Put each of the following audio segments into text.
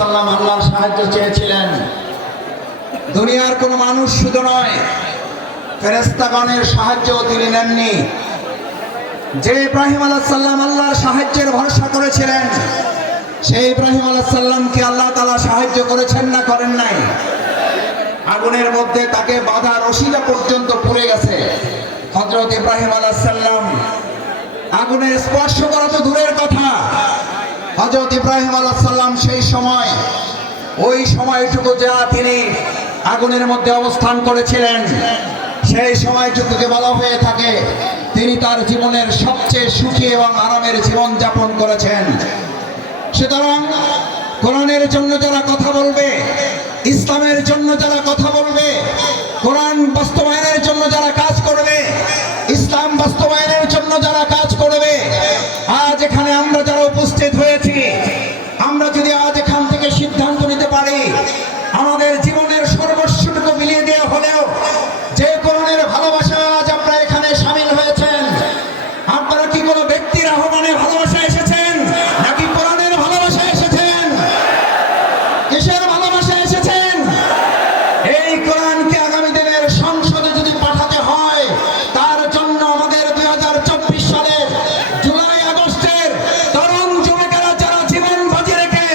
সাল্লাম আল্লাহর সাহায্য চেয়েছিলেন। দুনিয়ার কোনো মানুষ শুধু নয়, ফেরেশতাগণের সাহায্য তিনি নেননি। যে ইব্রাহিম আলাইহিস সালাম আল্লাহর সাহায্যের ভরসা করেছিলেন, সেই ইব্রাহিম আলাইহিস সালামকে আল্লাহ তাআলা সাহায্য করেছেন না করেন নাই? আগুনের মধ্যে তাকে বাধা রশিদা পর্যন্ত পুড়ে গেছে। হযরত ইব্রাহিম আলাইহিস সালাম আগুনের স্পর্শ করা তো দূরের কথা, হযরত ইব্রাহিম আলাইহিস সালাম সেই সময় ওই সময়টুকু যা তিনি আগুনের মধ্যে অবস্থান করেছিলেন, সেই সময়টুকুকে বলা হয়ে থাকে তিনি তার জীবনের সবচেয়ে সুখী এবং আরামের জীবন যাপন করেছেন। সুতরাং কোরআনের জন্য যারা কথা বলবে, ইসলামের জন্য যারা কথা বলবে, কোরআন বাস্তবায়নের জন্য যারা কাজ করবে, ইসলাম বাস্তবায়নের জন্য যারা কাজ করবে, আজ এখানে আমরা যারা উপস্থিত হয়েছি, আমরা যদি আজ এখান থেকে সিদ্ধান্ত নিতে পারি আমাদের জীবনের সর্বস্বটুকু মিলিয়ে দেওয়া হলেও যে কোরআনের ভালোবাসা আজ আপনারা এখানে শামিল হয়েছেন, আপনারা কি কোনো ব্যক্তির আহ্বানে ভালোবাসা এসেছেন নাকি কোরআনের ভালোবাসা এসেছেন? কিসের ভালোবাসা এসেছেন? এই কোরআনকে আগামী দিনের সংসদে যদি পাঠাতে হয়, তার জন্য আমাদের 2024 সালে জুলাই আগস্টের তরুণ যুবকেরা যারা জীবন বাজি রেখে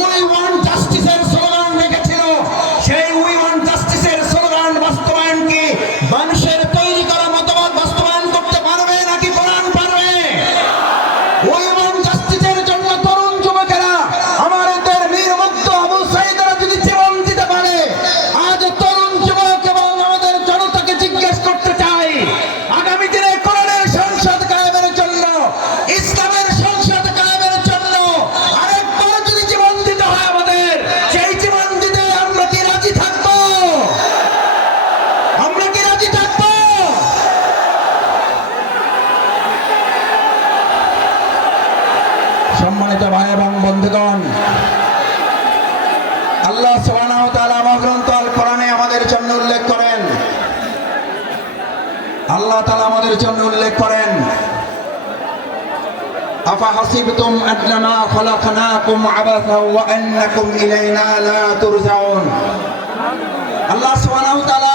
উই ওয়ান্ট জাস্টিসের স্লোগান রেখেছিল, সেই উই ওয়ান্ট জাস্টিসের স্লোগান বাস্তবায়ন কি মানুষের তৈরি করা মতবাদ বাস্তবায়ন করতে পারবে নাকি কোরআন পারবে? উই ওয়ান্ট জাস্টিসের জন্য তরুণ যুবকেরা আমাদের বীর মুক্ত আবু সাঈদরা যদি জীবন দিতে পারে, আজ তরুণ যুবক এবং আমাদের জনতাকে জিজ্ঞেস করতে চাই, আগামী দিনে কোরআনের সংসদ কায়েমের জন্য, ইসলামের সংসদ কায়েমের জন্য আরেকবার যদি জীবন দিতে হয় আমাদের, সেই জীবন দিতে আমরা কি রাজি থাকবো? আমরা কি রাজি থাকবো? সম্মানিত ভাই এবং বন্ধুগণ, আল্লাহ সুবহানাহু ওয়া তাআলা মহাগ্রন্থ আল কোরআনে আমাদের জন্য উল্লেখ করেন, আল্লাহ তাআলা আমাদের জন্য উল্লেখ করেন, আফা হাসিবতুম আন্নামা খালাকনাকুম আবাসা ওয়া আন্নাকুম ইলাইনা লা তুরজাউন। আল্লাহ সুবহানাহু ওয়া তাআলা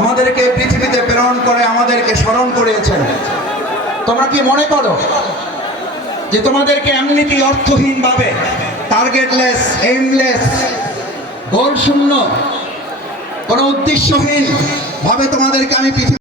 আমাদেরকে পৃথিবীতে প্রেরণ করে আমাদেরকে স্মরণ করিয়েছেন। তোমরা কি মনে করো যে তোমাদেরকে এমনিতেই অর্থহীন ভাবে, টার্গেটলেস, এইমলেস, গোল শূন্য, কোনো উদ্দেশ্যহীন ভাবে তোমাদেরকে আমি পৃথিবী